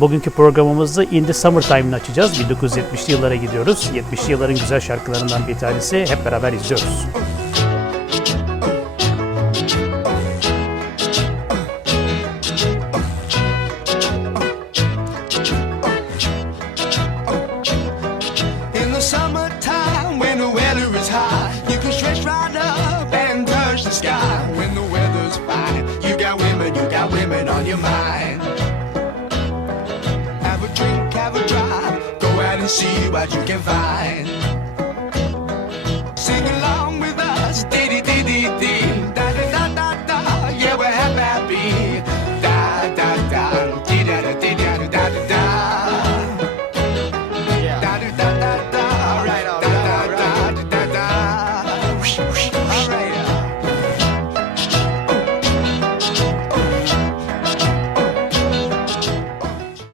Bugünkü programımızı In the Summertime'ını açacağız. 1970'li yıllara gidiyoruz. 70'li yılların güzel şarkılarından bir tanesi. Hep beraber izliyoruz. When the weather is high, you can stretch right up and touch the sky. and see what you can find. Sing along with us, dee dee dee dee dee, da da da da da. Yeah, we're happy, happy.